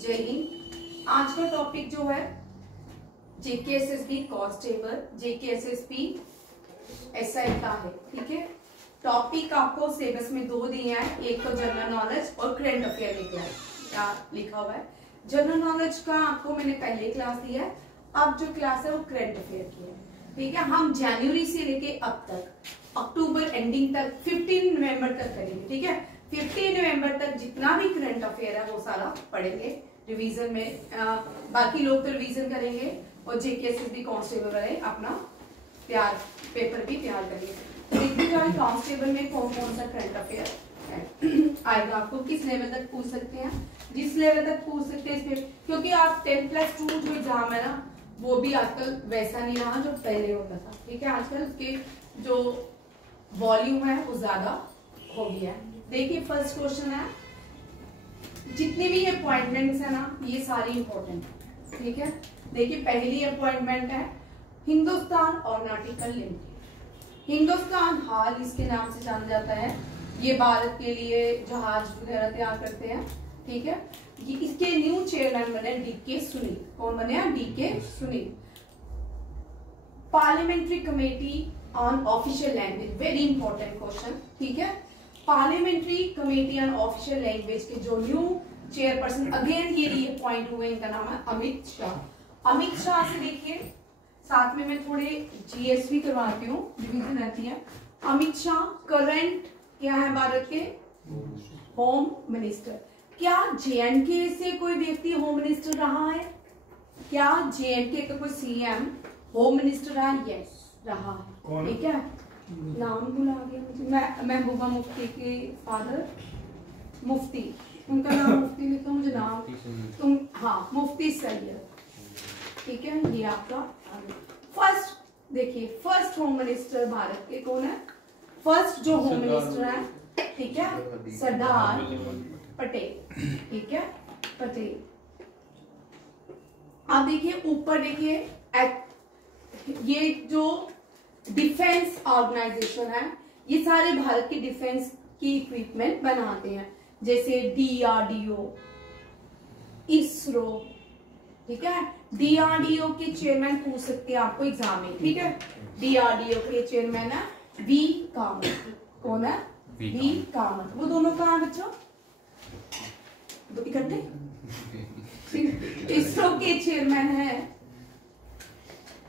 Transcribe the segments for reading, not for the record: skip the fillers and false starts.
जय हिंद। आज का टॉपिक जो है जेकेएसएसबी कांस्टेबल जेकेएसएसबी एसआई का है। ठीक है, टॉपिक आपको सिलेबस में दो दिए हैं, एक तो जनरल नॉलेज और करंट अफेयर लिखा हुआ है। जनरल नॉलेज का आपको मैंने पहले क्लास दिया है, अब जो क्लास है वो करंट अफेयर की है। ठीक है, हम जनवरी से लेके अब तक अक्टूबर एंडिंग तक 15 नवंबर तक करेंगे। ठीक है, 15 नवंबर तक जितना भी करंट अफेयर है वो सारा पढ़ेंगे रिवीजन में। बाकी लोग तो रिवीजन करेंगे और जेकेएसएसबी कांस्टेबल वाले अपना पेपर भी तैयार करेंगे। देखिएगा कांस्टेबल में कौन कौन सा करंट अफेयर आएगा, आपको किस लेवल तक पूछ सकते हैं, जिस लेवल तक पूछ सकते हैं इसमें, क्योंकि आप 10+2 जो एग्जाम है ना वो भी आजकल वैसा नहीं रहा जो पहले होता था। ठीक है, आजकल उसके जो वॉल्यूम है वो ज्यादा हो गया है। देखिए फर्स्ट क्वेश्चन है, जितने भी अपॉइंटमेंट्स है ना ये सारी इंपॉर्टेंट है। ठीक है, देखिए पहली अपॉइंटमेंट है हिंदुस्तान ऑर्नाटिकल लिमिटेड। हिंदुस्तान हाल इसके नाम से जाना जाता है, ये भारत के लिए जहाज वगैरह तैयार करते हैं। ठीक है, ये इसके न्यू चेयरमैन बने डीके सुनील। कौन बने? D K Sunil. Parliamentary committee on official language, very important question. ठीक है, parliamentary committee on official language के जो न्यू चेयरपर्सन अगेन ये रीअपॉइंट हुए, इनका नाम है अमित शाह। अमित शाह से देखिए, साथ में मैं थोड़े जीएस भी करवाती हूँ, रिवीजन रहती है। अमित शाह करंट क्या है भारत के? Home minister. क्या जेएनके से कोई व्यक्ति होम मिनिस्टर रहा है? क्या जेएनके का कोई सीएम होम मिनिस्टर रहा है? यस रहा है। ठीक है, नाम भुला गया मुझे, महबूबा मुफ्ती के फादर मुफ्ती, उनका नाम मुफ्ती लिखा मुझे नाम तुम, हाँ मुफ्ती सैयद। ठीक है, ये आपका फर्स्ट, देखिए फर्स्ट होम मिनिस्टर भारत के कौन है? फर्स्ट जो होम मिनिस्टर है, ठीक है, सरदार पटेल। ठीक है, पटेल। अब देखिए ऊपर देखिए, ये जो डिफेंस ऑर्गेनाइजेशन है ये सारे भारत के डिफेंस की इक्विपमेंट बनाते हैं, जैसे डीआरडीओ, इसरो। ठीक है, डीआरडीओ के चेयरमैन पूछ सकते हैं आपको एग्जाम में। ठीक है, डीआरडीओ के चेयरमैन है वी कामत। कौन है? वी कामत। वो दोनों कहाँ है बच्चों? दो इकट्ठे। इसरो के चेयरमैन है,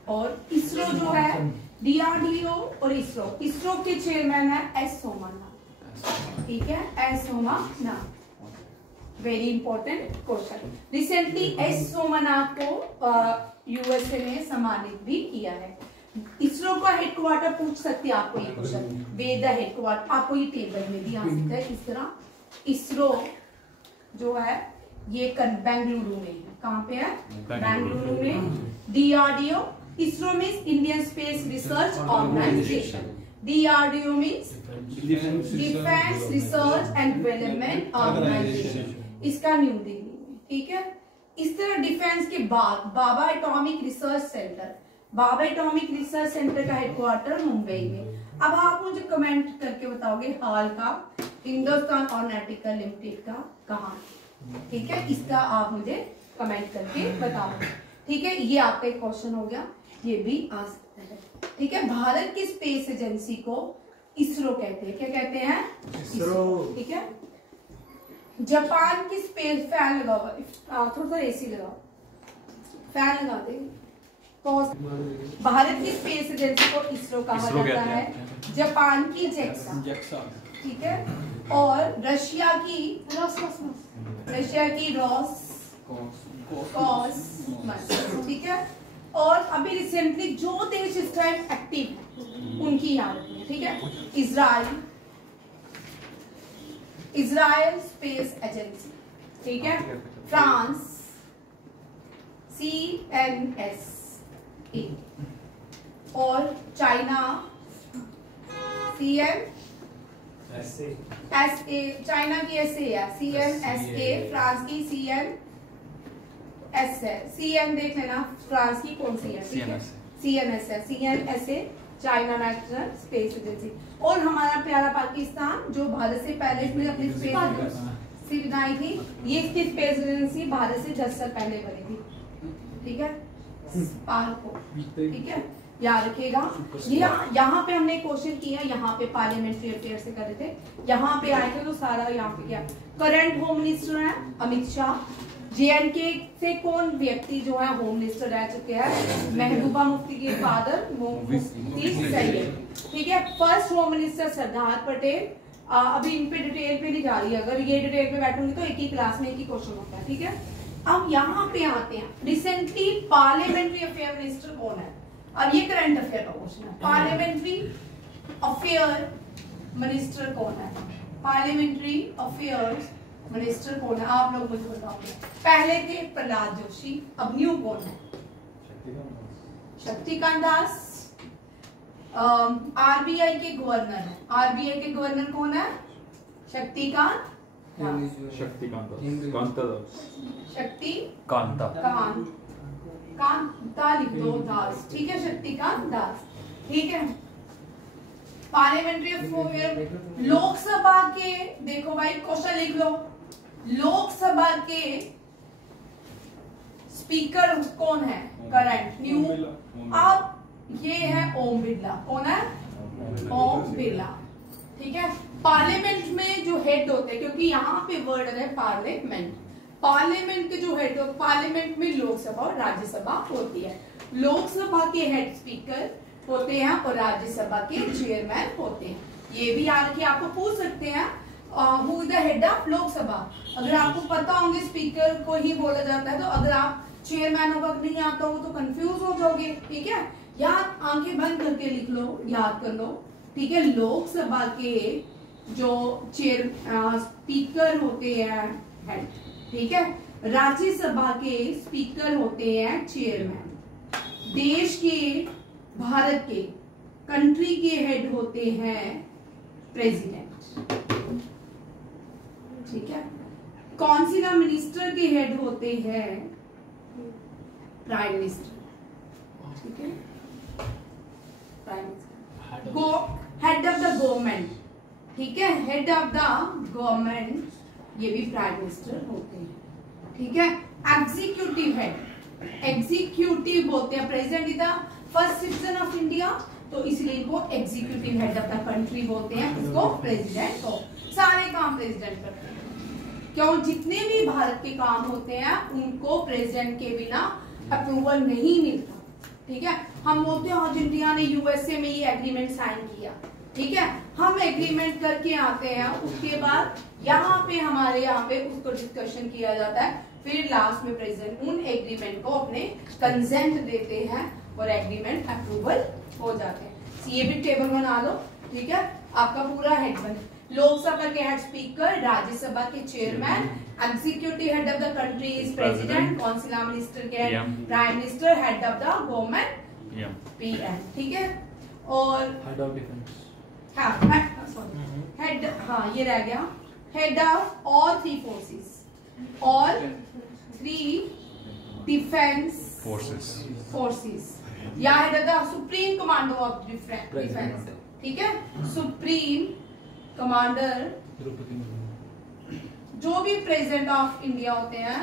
और इसरो जो है डीआरडीओ और इसरो के चेयरमैन है एस सोमनाथ। ठीक है, S Somnath, very important question. Recently S Somnath को यूएसए ने सम्मानित भी किया है। इसरो का हेडक्वार्टर पूछ सकते हैं आपको ये क्वेश्चन, वेद हेडक्वार्टर, आपको ये टेबल में भी आ सकता है इस तरह। इसरो जो है ये बेंगलुरु में है। कहाँ पे है? बेंगलुरु में। DRDO, ISRO means Indian space research organisation, DRDO means defence research and development organisation, इसका न्यू दिल्ली में। ठीक है, इस तरह डिफेंस के बाद Bhabha atomic research centre, Bhabha atomic research centre का हेडक्वार्टर मुंबई में। अब आप मुझे कमेंट करके बताओगे हाल का हिंदुस्तान ऑर्नाटिकल लिमिटेड का कहाँ? ठीक है, इसका आप मुझे कमेंट करके बताओ। ठीक है, ये आपका एक क्वेश्चन हो गया, ये भी आ सकता है। ठीक है, भारत की स्पेस एजेंसी को इसरो कहते हैं। क्या कहते हैं? इसरो। ठीक है, जापान की स्पेस, फैन लगाओ, थोड़ा सा एसी लगाओ, फैन लगा दे। भारत की स्पेस एजेंसी को इसरो कहा जाता है, जापान की जेक्सा। ठीक है, और रशिया की रोसकॉसमोस। ठीक है, और अभी रिसेंटली जो देश इस टाइम एक्टिव उनकी याद रखिए। ठीक है, इजराइल स्पेस एजेंसी। ठीक है, फ्रांस CNSA, और चाइना CNSA, चाइना की SA है CNSA, फ्रांस की CNS है, CN देख लेना फ्रांस की कौन सी है। ठीक है, CNS है, CNSA China national space agency. और हमारा प्यारा पाकिस्तान जो भारत से पहले इसमें अपनी स्पेस सी बनाई थी। ये इसकी स्पेस एजेंसी भारत से 10 साल पहले बनी थी, ठीक है, स्पार्को, ठीक है, याद रखिएगा। यहाँ पे हमने क्वेश्चन किया, यहाँ पे पार्लियामेंट्री अफेयर से कर रहे थे, यहाँ पे आए थे तो सारा यहाँ पे क्या, करंट होम मिनिस्टर है अमित शाह। JNK से कौन व्यक्ति जो है होम मिनिस्टर रह चुके हैं, महबूबा मुफ्ती के फादर मुफ्ती सैयद, ठीक है। First home minister Sardar Patel. अभी इन पे डिटेल पे नहीं जा रही, अगर ये डिटेल पे बैठूंगी तो एक ही क्लास में एक ही क्वेश्चन होता है, ठीक है। अब यहाँ पे आते हैं, रिसेंटली पार्लियामेंट्री अफेयर मिनिस्टर कौन है। अब ये करंट अफेयर का क्वेश्चन है, पार्लियामेंट्री अफेयर मिनिस्टर कौन है, पार्लियामेंट्री अफेयर्स मिनिस्टर कौन है, आप लोग मुझे बताओगे। पहले थे प्रहलाद जोशी, अब न्यू कौन है, शक्तिकांत दास। RBI के गवर्नर है, RBI के गवर्नर कौन है, शक्तिकांत कांता लिख दो दास, ठीक है, शक्तिकांत दास, ठीक है। पार्लियामेंट्री अफेयर लोकसभा के, देखो भाई क्वेश्चन लिख लो, लोकसभा के स्पीकर कौन है करंट न्यू। अब ये है ओम बिरला, कौन है, ओम बिरला, ठीक है। पार्लियामेंट में जो हेड होते हैं, क्योंकि यहाँ पे वर्ड है पार्लियामेंट, पार्लियामेंट के जो हेड होते, पार्लियामेंट में लोकसभा और राज्यसभा होती है। लोकसभा के हेड स्पीकर होते हैं और राज्यसभा के चेयरमैन होते हैं। ये भी याद रखिए, आपको पूछ सकते हैं who is the head of Lok Sabha. अगर आपको पता होंगे स्पीकर को ही बोला जाता है, तो अगर आप चेयरमैन होगा नहीं आता हो तो कंफ्यूज हो जाओगे, ठीक है। याद आंखें बंद करके लिख लो, याद कर लो, ठीक है। लोकसभा के जो स्पीकर होते हैं हेड, ठीक है। राज्यसभा के स्पीकर होते हैं चेयरमैन। देश के, भारत के, कंट्री के हेड होते हैं प्रेसिडेंट, ठीक है। काउंसिल मिनिस्टर के हेड होते हैं प्राइम मिनिस्टर, ठीक है, prime minister. Head of the government, ठीक है, हेड ऑफ द गवर्नमेंट, ये भी प्राइम मिनिस्टर होते हैं, ठीक है। एग्जीक्यूटिव हेड, एग्जीक्यूटिव बोलते हैं, president is the first citizen of India, तो इसलिए इनको executive head of the country बोलते हैं, इसको प्रेसिडेंट को। सारे काम प्रेसिडेंट करते हैं, क्यों, जितने भी भारत के काम होते हैं उनको प्रेसिडेंट के बिना अप्रूवल नहीं मिलता, ठीक है। हम बोलते हैं आज इंडिया ने USA में ये एग्रीमेंट साइन किया, ठीक है, हम एग्रीमेंट करके आते हैं, उसके बाद यहाँ पे हमारे यहाँ पे उसको डिस्कशन किया जाता है, फिर लास्ट में प्रेसिडेंट उन एग्रीमेंट को अपने कंसेंट देते हैं और एग्रीमेंट अप्रूवल हो जाते हैं। ये भी टेबल बना लो, ठीक है, आपका पूरा हेड बन, लोकसभा के हेड स्पीकर, राज्यसभा के chairman, executive head of the country is president, council minister के head prime minister, head of the government PM, ठीक है। और हेड ऑफ डिफेंस, हेड, हाँ ये रह गया, head of all 3 forces, all 3 defence forces, या head of the supreme commander of defence, ठीक है, सुप्रीम कमांडर। जो भी प्रेसिडेंट ऑफ इंडिया होते हैं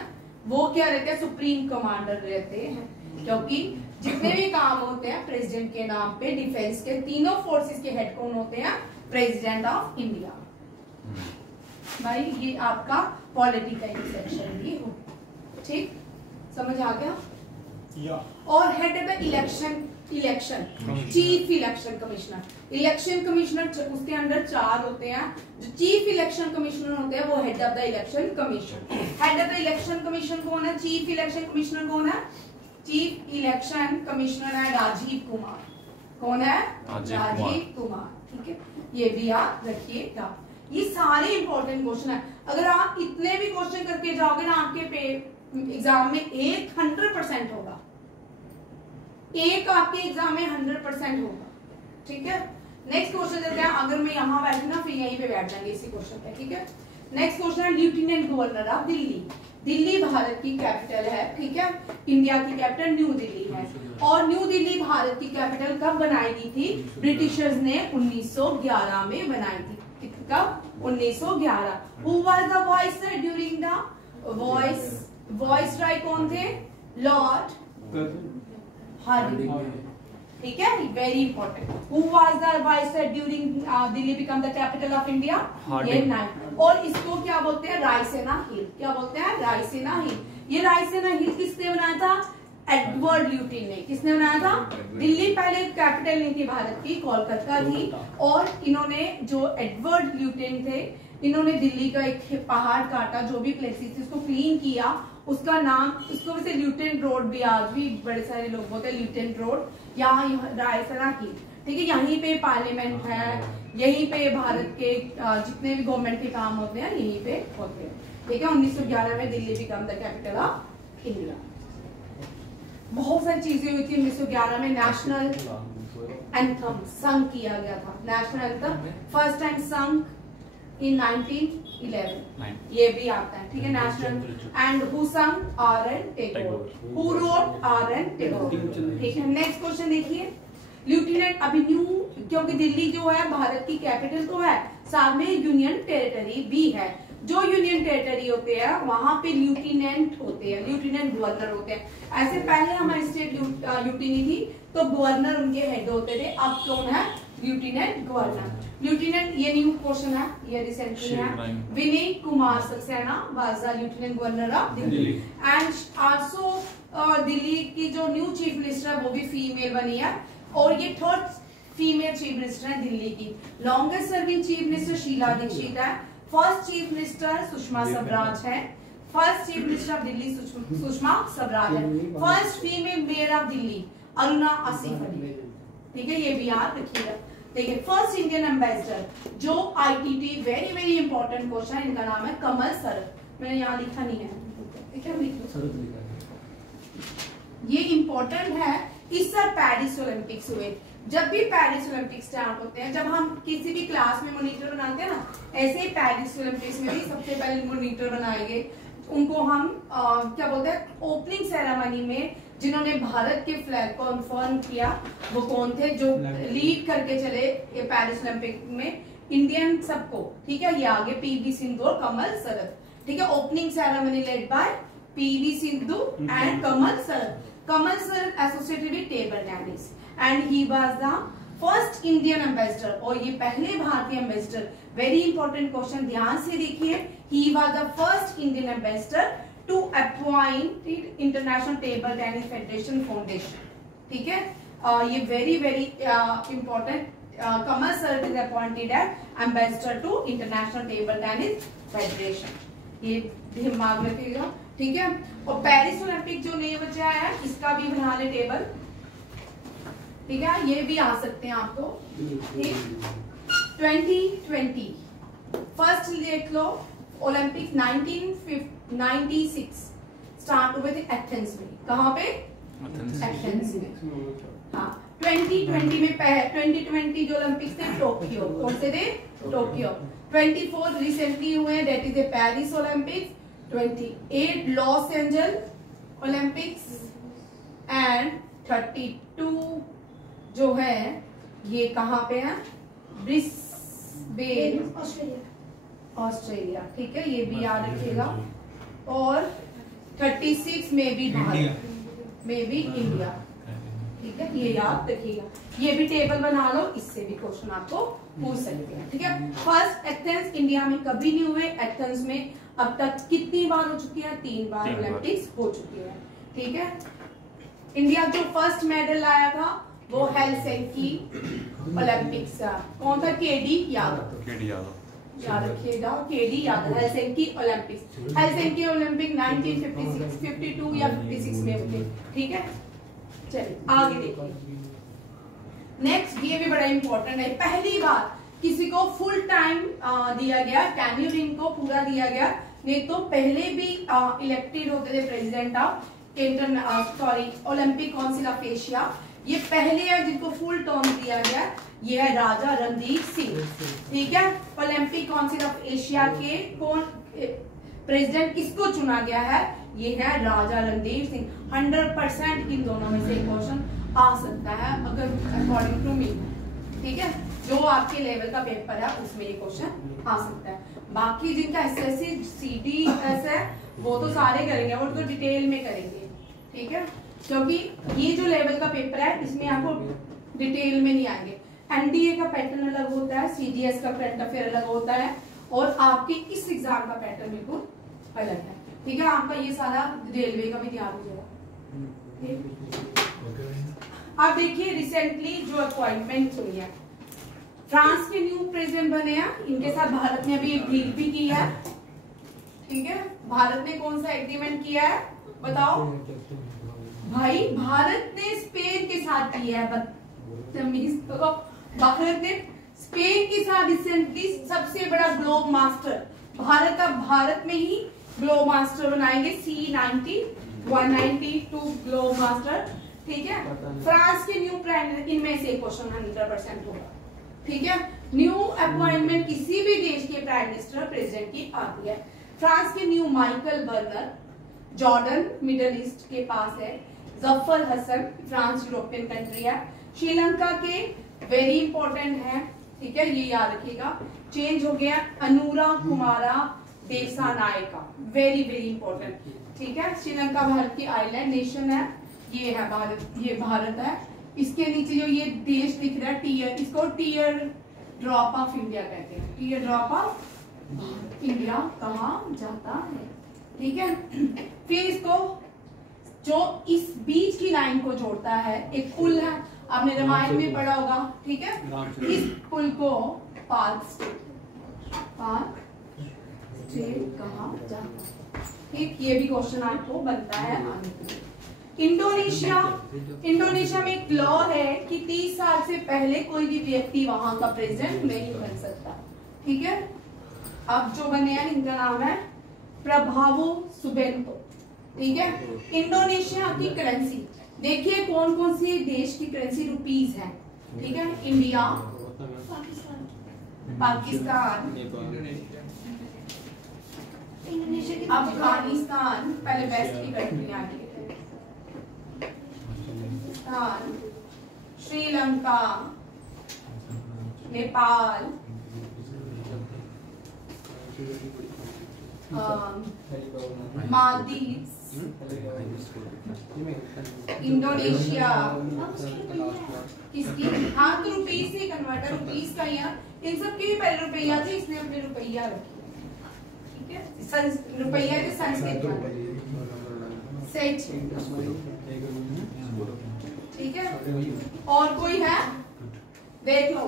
वो क्या रहते हैं, सुप्रीम कमांडर रहते हैं, क्योंकि जितने भी काम होते हैं प्रेसिडेंट के नाम पे, डिफेंस के तीनों फोर्सेस के हेड कौन होते हैं, प्रेसिडेंट ऑफ इंडिया। भाई ये आपका पॉलिटिकल सेक्शन भी हो, ठीक, समझ आ गया। और head of the election, chief election commissioner, election commissioner उसके अंडर 4 होते हैं, जो चीफ इलेक्शन कमिश्नर होते हैं वो head of the election commission. Head of the election commission कौन है, चीफ इलेक्शन कमिश्नर कौन है, चीफ इलेक्शन कमिश्नर है राजीव कुमार, कौन है, राजीव कुमार, ठीक है, ये भी याद रखिएगा। ये सारे इंपॉर्टेंट क्वेश्चन है, अगर आप इतने भी क्वेश्चन करके जाओगे ना आपके एग्जाम में 100% होगा, एक आपके एग्जाम में 100% होगा, ठीक है। नेक्स्ट क्वेश्चन देते हैं, अगर मैं यहाँ बैठी ना फिर यहीं पे बैठ जाएंगे इसी क्वेश्चन पे, ठीक है। नेक्स्ट क्वेश्चन है lieutenant governor of Delhi. Delhi Bharat की कैपिटल है, ठीक है, इंडिया की कैपिटल न्यू दिल्ली है, और न्यू दिल्ली भारत की कैपिटल कब बनाई गई थी, ब्रिटिशर्स ने 1911 में बनाई थी, कब 1911। Who was the viceroy during the viceroy कौन थे? Lord Hardinge. ठीक है, very important. Who was the viceroy during Delhi become the capital of India? ये 9। और इसको क्या बोलते हैं? रायसेना हिल। क्या बोलते हैं? रायसेना हिल। ये रायसेना हिल किसने बनाया था? एडवर्ड ल्यूटिन ने। किसने बनाया था? दिल्ली पहले कैपिटल नहीं थी भारत की, कोलकाता थी। और इन्होंने जो एडवर्ड ल्यूटिन थे, इन्होंने दिल्ली का एक पहाड़ काटा, जो भी प्लेसेस थी उसको क्लीन किया, उसका नाम, इसको वैसे ल्यूटेंट रोड भी आज भी बड़े सारे लोग बोलते हैं ल्यूटेंट रोड। यहाँ रायसेना की, ठीक है, यहीं पे पार्लियामेंट है, यहीं पे भारत के जितने भी गवर्नमेंट के काम होते हैं यहीं पे होते हैं। ठीक है, 1911 में Delhi become the capital of India. बहुत सारी चीजें हुई थी 1911 में। नेशनल एंथम संग किया गया था। नेशनल एंथम फर्स्ट टाइम संग इन 1911, ये भी आता है। ठीक है, नेशनल एंड हु संग? RN. Tagore. Who wrote? RN. Tagore. ठीक है, नेक्स्ट क्वेश्चन देखिए। लेफ्टिनेंट अभी न्यू, क्योंकि दिल्ली जो है भारत की कैपिटल तो है, साथ में यूनियन टेरिटरी भी है। जो यूनियन टेरिटरी होते हैं वहां पे ल्यूटिनेंट होते हैं, ल्यूटिनेंट गवर्नर होते हैं। ऐसे पहले हमारी स्टेट यूटी थी तो गवर्नर उनके हेड होते थे, अब कौन है? Lieutenant governor. ल्यूटिनेंट, ये न्यू क्वेश्चन है, ये रिसेंटली है। Vinay Kumar Saxena was the lieutenant governor of Delhi. And also Delhi की जो न्यू चीफ मिनिस्टर है वो भी फीमेल बनी है, और ये थर्ड फीमेल चीफ मिनिस्टर है दिल्ली की। Longest serving chief minister Sheila Dikshit है। First chief minister Sushma Swaraj है। First chief minister of Delhi Sushma Swaraj है। First female mayor of Delhi Aruna Asaf Ali. ठीक है, ये भी याद रखिएगा। देखिए, फर्स्ट इंडियन एम्बेसडर जो आईटीटी, वेरी वेरी इंपॉर्टेंट क्वेश्चन, इनका नाम है कमल शरद। मैंने यहाँ लिखा नहीं है, ठीक है, ये इंपॉर्टेंट है। इस साल पेरिस ओलंपिक्स हुए। जब भी पेरिस ओलंपिक्स स्टार्ट होते हैं, जब हम किसी भी क्लास में मॉनिटर बनाते हैं ना, ऐसे ही पेरिस ओलंपिक्स में भी सबसे पहले मॉनिटर बनाएंगे। उनको हम क्या बोलते हैं? ओपनिंग सेरेमनी में जिन्होंने भारत के फ्लैग को अनफर्म किया वो कौन थे? जो लीड करके चले ये पेरिस ओलंपिक में इंडियन सबको। ठीक है, ये आगे पीवी सिंधु और कमल शरद। ठीक है, opening ceremony led by PV Sindhu and Kamal Sharad. Kamal Sharad associated with table tennis and he was the first Indian ambassador, और ये पहले भारतीय एम्बेसडर। वेरी इंपॉर्टेंट क्वेश्चन, ध्यान से देखिए। He was the first Indian ambassador to appointed international table tennis federation foundation. ठीक है, ये very very important. Kamal Sharath is appointed as ambassador to international table tennis federation, ये दिमाग में रखिएगा। ठीक है, और पेरिस ओलंपिक जो नए बचा है इसका भी बना ले टेबल। ठीक है, ये भी आ सकते हैं आपको। ठीक, 2020 फर्स्ट देख लो। ओलंपिक 1996 स्टार्ट हुए थे एथेंस में। कहाँ पे? एथेंस में। हाँ, 2020 में 2020 जो ओलंपिक्स थे टोक्यो। कौन से थे? टोक्यो। 24 रिसेंटली हुए, that is a Paris Olympics. 28 loss angel Olympics and 32 जो है ये कहाँ पे है? Brisbane, Australia. ठीक है, ये भी याद रखिएगा। और 36 में भी भारत, में भी इंडिया। ठीक है, ये याद रखिएगा। ये भी टेबल बना लो, इससे भी क्वेश्चन आपको पूछ सकते हैं। ठीक है, फर्स्ट एथेंस इंडिया में कभी नहीं हुए। एथेंस में अब तक कितनी बार हो चुकी है? 3 बार ओलंपिक्स हो चुकी है। ठीक है, इंडिया जो फर्स्ट मेडल लाया था वो हेलसिंकी ओलंपिक्स का। कौन था? केडी यादव। याद रखिएगा, KD Yadav. Helsinki Olympics, Helsinki Olympic 1956, 52 या 56 में हुए। ठीक है, चलिए आगे देखिए। नेक्स्ट, ये भी बड़ा इंपॉर्टेंट है। पहली बार किसी को फुल टाइम दिया गया, टेन्योर को पूरा दिया गया, नहीं तो पहले भी इलेक्टेड होते थे president of Olympic council of Asia. ये पहले है जिनको फुल टर्म दिया गया, ये है राजा रणदीप सिंह। ठीक है, ओलंपिक काउंसिल ऑफ एशिया के कौन प्रेसिडेंट किसको चुना गया है? ये है राजा रणदीप सिंह। 100% इन दोनों में से क्वेश्चन आ सकता है अगर अकॉर्डिंग टू मी। ठीक है, जो आपके लेवल का पेपर है उसमें ये क्वेश्चन आ सकता है। बाकी जिनका एसएससी सीडी है वो तो सारे करेंगे और तो डिटेल में करेंगे, ठीक है, क्योंकि ये जो लेवल का पेपर है इसमें आपको डिटेल में नहीं आएंगे। एनडीए का पैटर्न अलग होता है, सीडीएस का करंट अफेयर अलग होता है और आपके इस एग्जाम का पैटर्न बिल्कुल अलग है, ठीक है। आपका ये सारा रेलवे का भी ध्यान दीजिएगा। अब देखिए रिसेंटली जो अपॉइंटमेंट हुई है, फ्रांस के न्यू प्रेसिडेंट बने हैं, इनके साथ भारत ने अभी एक डील भी की है, ठीक है। भारत ने कौन सा एग्रीमेंट किया है बताओ भाई? भारत ने स्पेन के साथ किया है, बदतमीज। तो भारत ने स्पेन के साथ रिसेंटली सबसे बड़ा ग्लोब मास्टर भारत में ही ग्लोब मास्टर बनाएंगे, C90 192 ग्लोब मास्टर, ठीक है। फ्रांस के न्यू प्रेसिडेंट, इनमें से क्वेश्चन 100% होगा, ठीक है। न्यू अपॉइंटमेंट किसी भी देश के प्राइम मिनिस्टर प्रेसिडेंट की आती है। फ्रांस के new Michel Barnier, Jordan middle east के पास है। Jafar Hassan, France European country है। श्रीलंका के वेरी इंपॉर्टेंट है, ठीक है, ये याद रखिएगा। चेंज हो गया Anura Kumara Dissanayake, very very important, ठीक है। श्रीलंका भारत की आइलैंड नेशन है, ये है भारत, ये भारत है। इसके नीचे जो ये देश दिख रहा है टीयर, इसको टीयर ड्रॉप ऑफ इंडिया कहते हैं। टीयर ड्रॉप ऑफ इंडिया कहा जाता है, ठीक है। फिर इसको जो इस बीच की लाइन को जोड़ता है एक पुल है, आपने रामायण में पढ़ा होगा, ठीक है। इस पुल को पार्क स्टेट कहा जाता है, ठीक। ये भी क्वेश्चन आपको बनता है आने के। इंडोनेशिया में एक लॉ है कि 30 साल से पहले कोई भी व्यक्ति वहां का प्रेसिडेंट नहीं बन सकता, ठीक है। अब जो बने हैं इनका नाम है प्रभावो सुबेंतो, ठीक है। इंडोनेशिया की करेंसी देखिए कौन कौन सी देश की करेंसी रुपीज है, ठीक है। इंडिया, पाकिस्तान, अफगानिस्तान, पहले वेस्ट की कंट्री आ गई, श्रीलंका, नेपाल, मालदीव्स, इंडोनेशिया, किसकी? हाँ तो रुपीस से कन्वर्टर, रुपीस का यहाँ इन सब की भी पहले रुपया थे, इसने अपने रुपया रखी, ठीक है। रुपया के संस्कृत सेठ, ठीक है। और कोई है देख लो,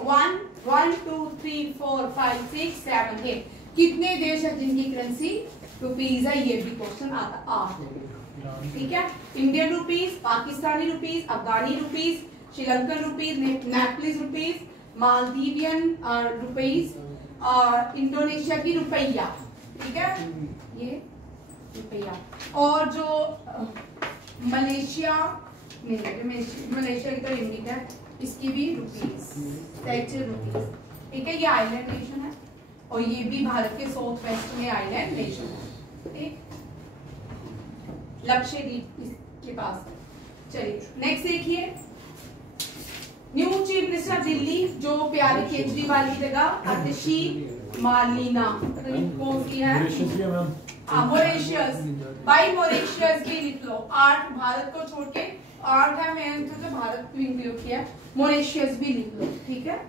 1 2 3 4 5 6 7 8 कितने देश है जिनकी करेंसी रुपीज है, ये भी क्वेश्चन आता है, ठीक है। Indian rupees, Pakistani rupees, Afghani rupees, Sri Lankan rupees, Nepalese rupees, Maldivian rupees और इंडोनेशिया की रुपया, ठीक है, ये रुपया। और जो मलेशिया की तो यूनिट है, इसकी भी रुपीज, ठीक है। ये आइलैंड नेशन है और ये भी भारत के साउथ वेस्ट में आइलैंड नेशन है, ठीक। लक्षद्वीप इसके पास है। चलिए नेक्स्ट देखिए, न्यू चीफ मिनिस्टर दिल्ली, जो प्यारे केजरीवाल की जगह आतिशी मार्लिना, कौन सी है? मॉरिशस। भाई मॉरिशस भी लिख लो, 8 भारत को छोड़ के 8 है, मैंने तो भारत भी इंक्लूड किया, मॉरिशस भी लिख लो, ठीक है।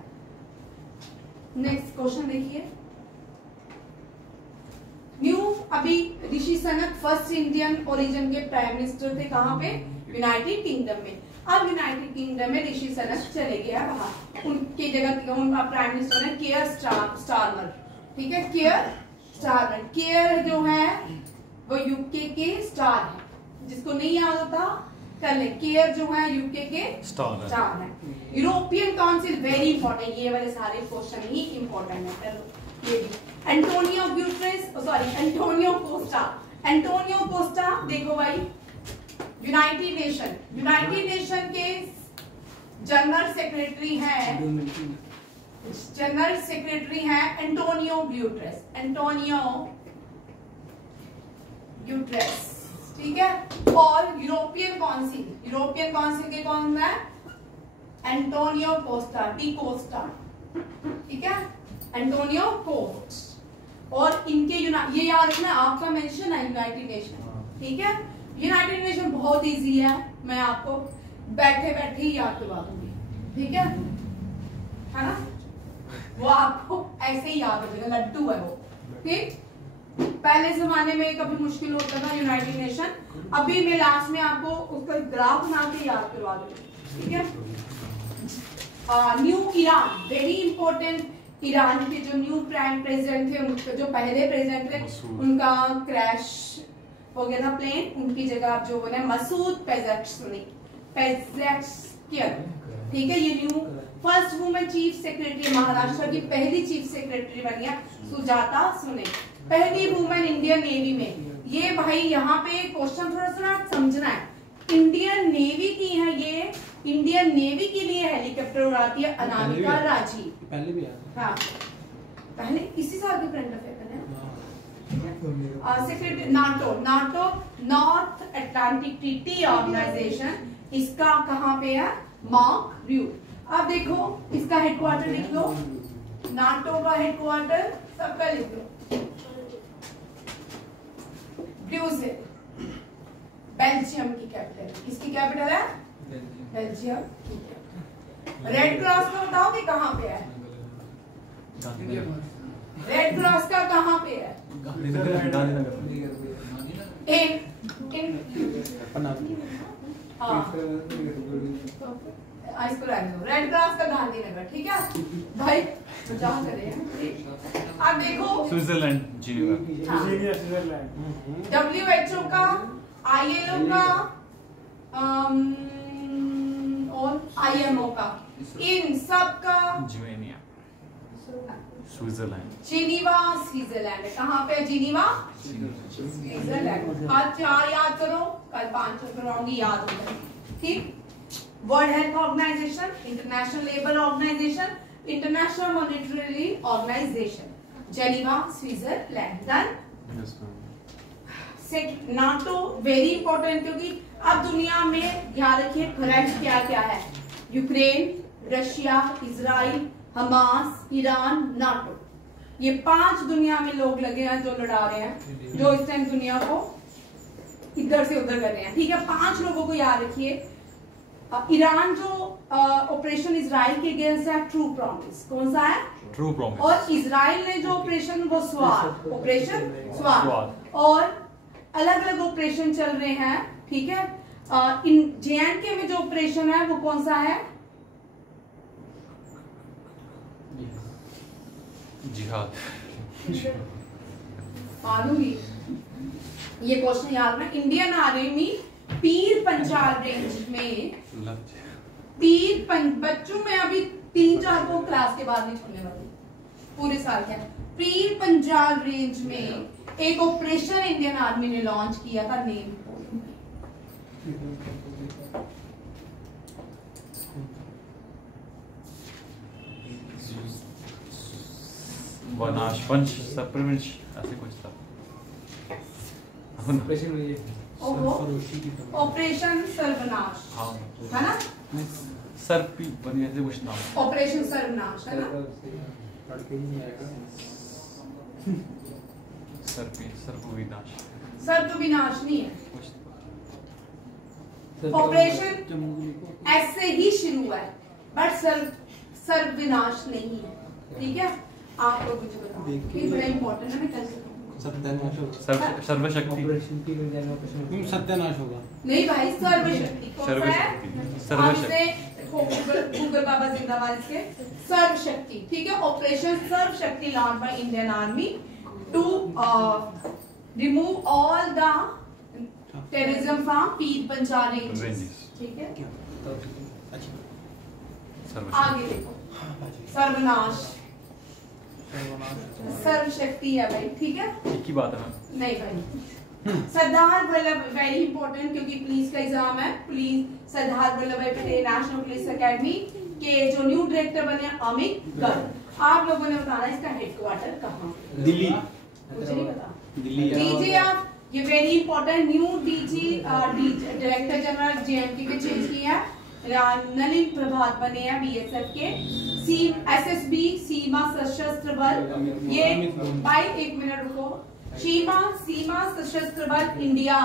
नेक्स्ट क्वेश्चन देखिए, न्यू अभी ऋषि सनक फर्स्ट इंडियन ओरिजिन के प्राइम मिनिस्टर थे, कहां पे? यूनाइटेड किंगडम में। अब यूनाइटेड किंगडम में ऋषि सनक चले गया बाहर, उनकी जगह उनका प्राइम मिनिस्टर है केयर स्टारमर, ठीक है। केयर स्टारमर, केयर जो है वो यूके के स्टार है, जिसको नहीं याद होता कर ले, केयर जो है यूके के स्टार है। यूरोपियन काउंसिल वेरी इंपॉर्टेंट, ये वाले सारे क्वेश्चन ही इंपॉर्टेंट है, कर ये भी। Antonio Guterres, sorry Antonio Costa, देखो भाई यूनाइटेड नेशन के जनरल सेक्रेटरी हैं एंटोनियो गुटेरेस, ठीक है। और यूरोपियन काउंसिल के कौन है? एंटोनियो कोस्टा डी कोस्टा, ठीक है, एंटोनियो कोट्स। और इनके ये याद रखना, आपका मेंशन है यूनाइटेड नेशन, ठीक है। यूनाइटेड नेशन बहुत इजी है, मैं आपको बैठे बैठे ही याद करवा दूंगी, ठीक है ना। वो आपको ऐसे ही याद हो जाएगा, लड्डू है वो, ठीक। पहले जमाने में कभी मुश्किल होता था यूनाइटेड नेशन, अभी मैं लास्ट में आपको उसका ग्राफ बना के याद करवा दूंगी, ठीक है। New Iran, very important. Iran के जो न्यू प्राइम प्रेसिडेंट थे, उनके जो पहले प्रेसिडेंट थे, उनका क्रैश हो गया था प्लेन, उनकी जगह अब जो बने मसूद पेजेश्कियन, ठीक है। ये new first women chief secretary, Maharashtra की पहली चीफ सेक्रेटरी बनी है सुजाता सुने, पहली वुमेन इंडियन नेवी में। ये भाई यहाँ पे क्वेश्चन थोड़ा सा ना समझना है, इंडियन नेवी की है ये, इंडियन नेवी के लिए हेलीकॉप्टर उड़ाती है अनामिका राजी। पहले भी हाँ, पहले इसी साल के करंट अफेयर है। Secretary NATO, north Atlantic treaty organisation, इसका कहाँ पे है, मार्क र्यू। अब देखो इसका हेडक्वार्टर लिख लो, नाटो का हेडक्वार्टर सबका लिख लो, ब्रुसेल, बेल्जियम की कैपिटल। किसकी कैपिटल है, बेल्जियम। रेड क्रॉस का बताओ कि कहाँ पे है, रेड क्रॉस का कहाँ पे है, इसको रेड क्रॉस का गांधीनगर, ठीक है भाई, बचाव करें। अब देखो स्विट्जरलैंड, WHO का, ILO का और IMO का, इन सब का जिनेवा, स्विट्जरलैंड, जिनीवा स्विट्जरलैंड। कहाँ पे जिनीवा स्विट्जरलैंड। आज 4 याद करो, कल 5 करवाऊंगी, याद हो जाए, ठीक। World health organisation, international labour organisation, international monetary organisation, Geneva Switzerland. Done. NATO very important, क्योंकि अब दुनिया में ध्यान रखिए थ्रेट क्या क्या है, Ukraine, Russia, Israel, Hamas, Iran, NATO. ये 5 दुनिया में लोग लगे हैं जो लड़ा रहे हैं, जो इस टाइम दुनिया को इधर से उधर कर रहे हैं, ठीक है। 5 लोगों को याद रखिए। ईरान जो ऑपरेशन इजराइल के अगेंस्ट है, ट्रू प्रॉमिस, कौन सा है, ट्रू प्रॉमिस। और इजराइल ने जो ऑपरेशन, वो स्वाद, ऑपरेशन स्वाद। और अलग अलग ऑपरेशन चल रहे हैं, ठीक है। इन JNK में जो ऑपरेशन है वो कौन सा है, जिहाद। आलूगी ये क्वेश्चन याद में। Indian army Pir Panjal range में, बच्चों में अभी 3-4 को क्लास के बाद नहीं छोड़ने वाली, पूरे साल क्या। पीर पंजाल रेंज में एक ऑपरेशन इंडियन आर्मी ने लॉन्च किया था, नेम वनाशवंश सप्रवंश ऐसे कुछ था। ऑपरेशन सर्वनाश, है ना, सर्पी बनी ऐसे कुछ नाम, ऑपरेशन सर्वनाश, है ना। सर्प विनाश नहीं है, ऑपरेशन ऐसे ही शुरू है, बट सर्व विनाश नहीं है, ठीक है। आप लोग मुझे बताओ, ये बड़ा इंपॉर्टेंट है, मैं कल सर्वशक्ति, सत्यानाश होगा नहीं भाई, सर्वशक्ति कौन सा है, सर्वशक्ति, गूगल बाबा जिंदाबाद इसके, सर्वशक्ति, ठीक है। Operation Sarvashakti launch by Indian army to remove all the terrorism from Pir Panjal ranges, ठीक है। आगे देखो, सर्वनाश, सर्वशक्ति है भाई, ठीक है, एक ही बात है नहीं भाई। सरदार वल्लभ, वेरी इंपॉर्टेंट, क्योंकि पुलिस का एग्जाम है। पुलिस सरदार वल्लभ भाई पटेल नेशनल पुलिस एकेडमी के जो न्यू डायरेक्टर बने अमित गर्ग। आप लोगों ने बताना इसका हेडक्वार्टर कहाँ, दिल्ली, मुझे नहीं पता, दिल्ली। डीजी आप, ये very important, new DG director general JNK के चेंज किया है, नलिन प्रभात बने हैं बीएसएफ के। एसएसबी सीमा सशस्त्र बल, ये भाई 1 मिनट रुको। सीमा सशस्त्र बल इंडिया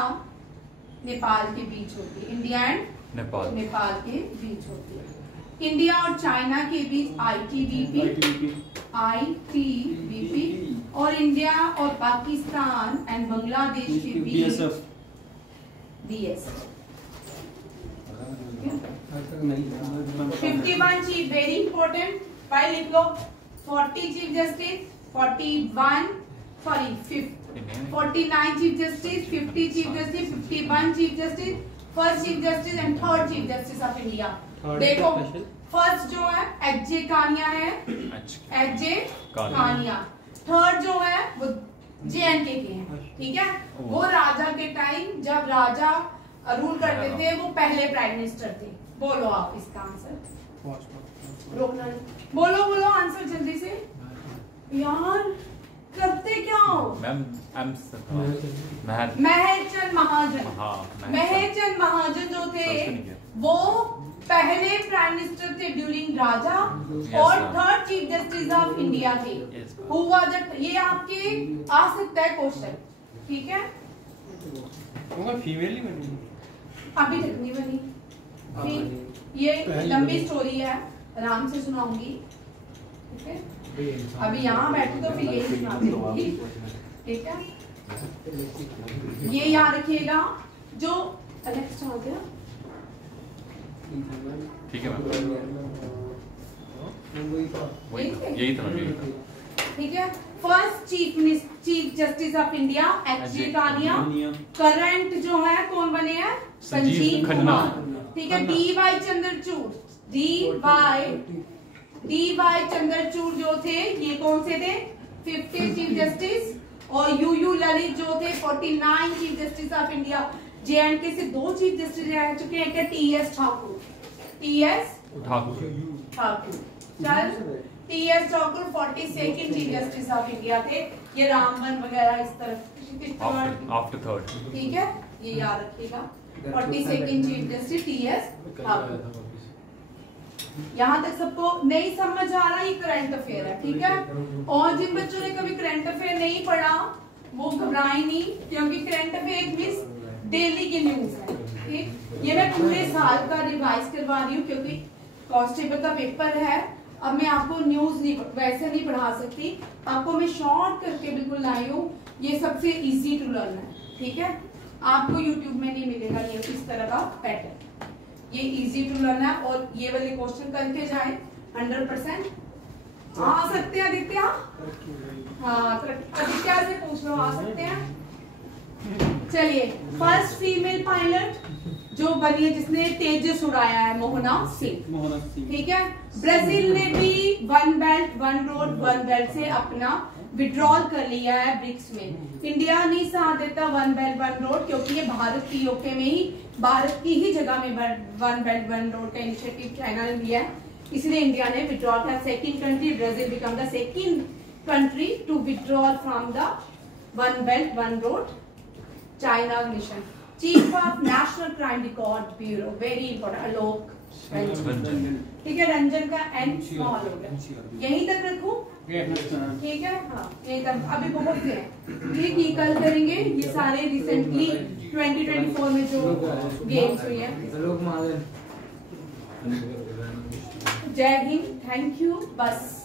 नेपाल के बीच होती है, इंडिया एंड नेपाल के बीच होती है। इंडिया और चाइना के बीच आईटीबीपी और इंडिया और पाकिस्तान एंड बांग्लादेश के बीच BSF. 51 chief, very important, file लिख लो। 40 chief justice, 49 chief justice, 50 chief justice, 51 chief justice, first chief justice and third chief justice of India. देखो फर्स्ट जो है एच.जे. कानिया है, एच.जे. कानिया। थर्ड जो है वो जे.एन.के. के हैं, ठीक है। वो राजा के टाइम जब राजा रूल करते थे वो पहले प्राइम मिनिस्टर थे। बोलो आप इसका आंसर, रोकना नहीं, बोलो आंसर जल्दी से यार, करते क्या हो। मैम महरचंद महाजन। महरचंद महाजन जो थे वो पहले प्राइम मिनिस्टर थे ड्यूरिंग राजा और third chief justice of India थे। हुआ जब ये आपके आ सकता है क्वेश्चन, ठीक है। फीमेल ही बनी, अभी तक नहीं बनी, ये लंबी स्टोरी है, आराम से सुनाऊंगी, ठीक है। अभी यहाँ बैठे तो फिर यही सुना दूंगी, ठीक है। ये याद रखिएगा जो नेक्स्ट हो गया, ठीक है मैम, यही था, ठीक है। First chief justice of India H J. Kania. Current जो है कौन बने हैं, संजीव खन्ना, ठीक है। डी.वाई. चंद्रचूड़ जो थे ये कौन से थे, 50 चीफ जस्टिस, और यू ललित जो थे 49 chief justice of India. J&K से 2 चीफ जस्टिस रह चुके हैं, टी.एस. ठाकुर, चल T.S.. Thakur 42nd chief justice of India थे। ये रामबन वगैरह इस तरफ आफ्टर थर्ड, ठीक है, ये याद रखिएगा। 42nd chief justice T.S.. Thakur. यहाँ तक सबको नहीं समझ आ रहा, ये करंट अफेयर है, ठीक है। और जिन बच्चों ने कभी करंट अफेयर नहीं पढ़ा वो घबराए नहीं, क्योंकि करंट अफेयर मींस डेली की न्यूज है, ठीक। ये मैं पूरे साल का रिवाइज करवा रही हूँ क्योंकि कांस्टेबल का पेपर है। अब मैं आपको न्यूज वैसे नहीं पढ़ा सकती, आपको मैं शॉर्ट करके बिल्कुल लाई हूँ। ये सबसे इजी टू लर्न है, ठीक है। आपको यूट्यूब में नहीं मिलेगा ये इस तरह का पैटर्न, ये इजी टू लर्न है। और ये वाले क्वेश्चन करके जाए 100% आ सकते हैं। आदित्य, हाँ आदित्य से पूछ लो, आ सकते हैं। चलिए, फर्स्ट फीमेल पायलट जो बनी है जिसने तेजस उड़ाया है, मोहना सिंह, ठीक है। ब्राजील ने भी one belt one road one belt से अपना विड्रॉल कर लिया है ब्रिक्स में। इंडिया नहीं साथ देता वन बेल्ट वन रोड, क्योंकि ये भारत की ओके में ही, भारत की ही जगह में वन बेल्ट वन रोड का इनिशिएटिव चाइना ने लिया है, इसलिए इंडिया ने विड्रॉल किया। Second country Brazil become the second country to withdrawal from the one belt one road China mission. Chief of national crime record bureau, very important, Alok Ranjan, ठीक है। रंजन का एन स्मॉल हो गया, यहीं तक रखूं, ठीक है। हाँ यहीं तक, अभी बहुत से हैं, ठीक है, कल करेंगे ये सारे रिसेंटली 2024 में जो गेम्स हुई है। जय हिंद, थैंक यू, बस।